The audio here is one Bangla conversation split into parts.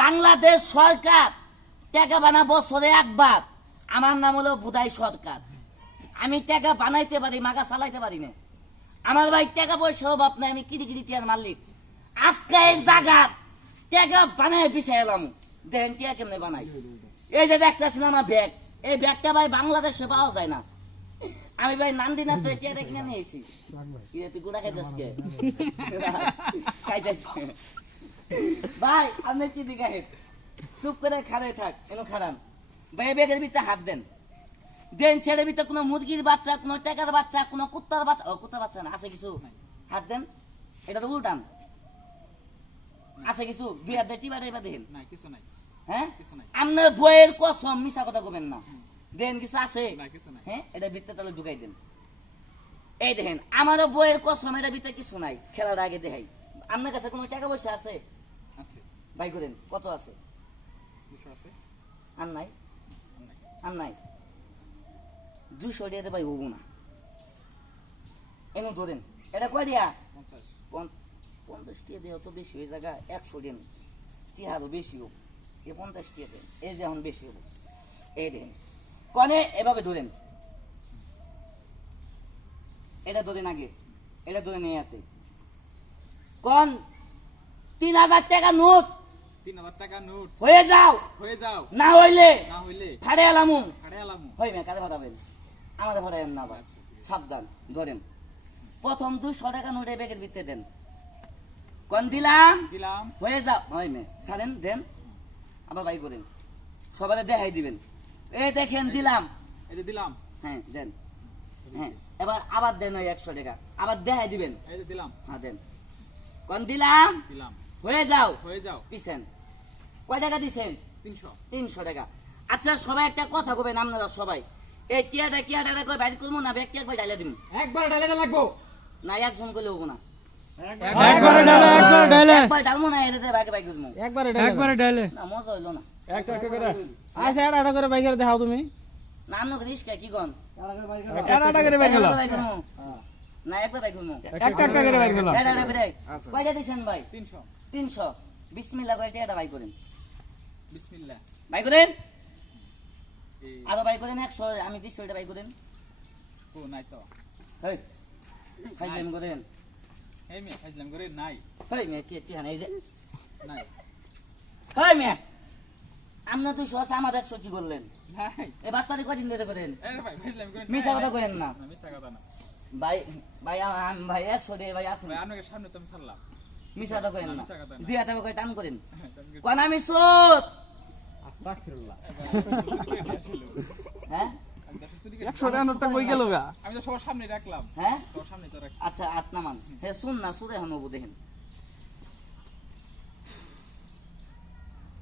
বাংলাদেশ সরকার টাকা বানা বছরে একবার। আমার নাম হলো বুধাই সরকার। আমি টাকা বানাইতে পারি মাগা চালাইতে পারি না। আমার ভাই টাকা পয়সা অভাব নাই আমি কিরি কিরি টিয়ার মালিক। আজকে এই জায়গার টাকা বানাই পিছিয়ে এলাম। দেখেন টিয়া কেমনে বানাই এই যে দেখতেছেন আমার ব্যাগ। এই ব্যাগটা ভাই বাংলাদেশে পাওয়া যায় না। আমি ভাই নান্দিনা তো টিয়া দেখে নিয়েছি তুই গুড়া খাইতেছ ভাই আপনি কি দিকে চুপ করে খাড়ে থাক এনো খাড়ান ভাই ব্যাগের ভিতরে হাত দেন। দেন ছেড়ে ভিতরে কোনো মুরগির বাচ্চা কোনো টেকার বাচ্চা কোনো কুত্তার বাচ্চা ও কুত্তার বাচ্চা না আছে কিছু? হাত দেন। এটা তো উল্টান। আছে কিছু? দুই হাত দিয়ে টিবারে এবার দেখেন নাই কিছু নাই। হ্যাঁ? আপনার বইয়ের কসম মিশা কথা কবেন না। দেন কিছু আছে? নাই হ্যাঁ? এটা ভিতরে তাহলে ঢুকাই দেন। এই দেখেন আমারও বইয়ের কসম এটা ভিতরে কিছু নাই। খেলার আগে দেখাই। আপনার কাছে কোনো টাকা পয়সা আছে? আছে। বাই করেন কত আছে? দুশো আছে। আর নাই? নাই। আর নাই? দুশো টাকা ভাই হব না। এনে ধরেন এটা কয় দিয়া পঞ্চাশ। পঞ্চ- পঞ্চাশ বেশি হয়ে জায়গা একশো দেন। টিহারও বেশি হোক এ পঞ্চাশ টাকা দেন এই যে এখন বেশি হব। এই দেন। কনে এভাবে ধরেন। এটা ধরেন আগে। এটা ধরে নেই হাতে। কন তিন হাজার টাকা নোট। তিন হাজার টাকা নোট। হয়ে যাও। হয়ে যাও। না হইলে না হইলে। ছাড়ে এলামু হাড়ে আলামু হই না কারে পাঠাবেন আমাদের পাঠাবেন না ভাই। সাবধান ধরেন। প্রথম দুশো টাকা নোটে ব্যাগের ভিতরে দেন। কোন দিলাম? দিলাম। হয়ে যাও। হয় মে ছাড়েন দেন। আবার বাই করেন। সবাই দেখাই দিবেন। এই দেখেন দিলাম। এই যে দিলাম। হ্যাঁ দেন। হ্যাঁ এবার আবার দেন ওই একশো টাকা। আবার দেখাই দিবেন। এই যে দিলাম। হ্যাঁ দেন। কোন দিলাম? দিলাম। হয়ে যাও। হয়ে যাও। পিছেন কয় টাকা দিছেন? তিনশো। তিনশো টাকা। আচ্ছা সবাই একটা কথা কবেন আপনারা সবাই। এই টিয়াটা টিয়াটা করে বাইর করব না? ব্যাগ করে ডাইলে দিন একবার ডালে লাগবো। না একজন করলে হব না। একবারে ডালে একবারে ডালে একবার ডালবো না এটাতে বাইকে বাইক করব একবারে ডালে একবারে ডালে না মজা হইল না। একটা একটা করে। আচ্ছা এটা এটা করে বাইকের দেখাও তুমি। না আন্ন করিস কে কি কন? এটা এটা করে বাইক গেল একবার বাইক করব না একবার বাইক করব একটা একটা করে বাইক গেল এটা এটা বেরাই কয়টা দিচ্ছেন ভাই? তিনশো। বিসমিল্লা কয়টা এটা বাই করেন। বিসমিল্লাহ। বাই করেন? আরও বাই করেন একশো আমি দিচ্ছি ওইটা বাই করেন। ও নাই তো। হেই খাইলেন করেন। এই মেয়ে খাইছিলাম করে নাই। হেই মেয়ে কে চেহান এই যে। নাই। হেই মেয়ে আপনার দুইশো আছে আমার একশো কি করলেন? নাই। এবার তারি কদিন ধরে করেন? করে মিশা কথা করেন না। মিশা কথা না। ভাই ভাই ভাই একশো দিয়ে ভাই আসেন। ভাই আপনাকে সামনে তো আমি ছাড়লাম। মিশা কথা না। দুই হাতে টান করেন। কোন আমি সোত হ্যাঁ? আমি তো সবার সামনে রাখলাম। হ্যাঁ? সবার সামনে তো রাখছি। আচ্ছা আট নামান হে শুন না সুরে হনবু দেখেন।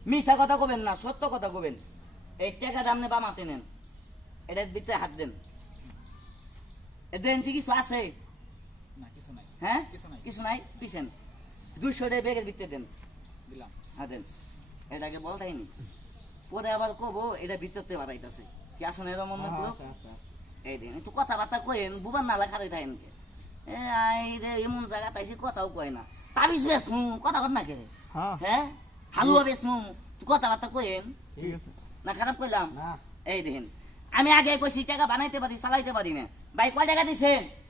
মিশা কথা কবেন না সত্য কথা কবেন। এই টাকা দামনে বামাতে নেন। এটার ভিতরে হাত দেন। দেন কিছু আছে? হ্যাঁ? কিছু নাই? পিছেন। দুইশো টাকা ব্যাগের ভিতরে দেন। দিলাম। হ্যাঁ দেন। এটাকে বলতাইনি পরে আবার কবো এটা ভিতরতে বাড়াইতেছে। কি আসেন এরকম মনে করো এই একটু কথাবার্তা কইেন বুবার নালা খারে থাকেন এ আই রে এমন জায়গা পাইছি কথাও কয় না। তাবিজ বেশ মু কথা কর না কে? হ্যাঁ। হ্যাঁ? হালুয়া বেশ মু কথাবার্তা কইেন না খারাপ কইলাম? এই দেখেন আমি আগে কইছি টাকা বানাইতে পারি চালাইতে পারি না। ভাই কয় টাকা দিছেন?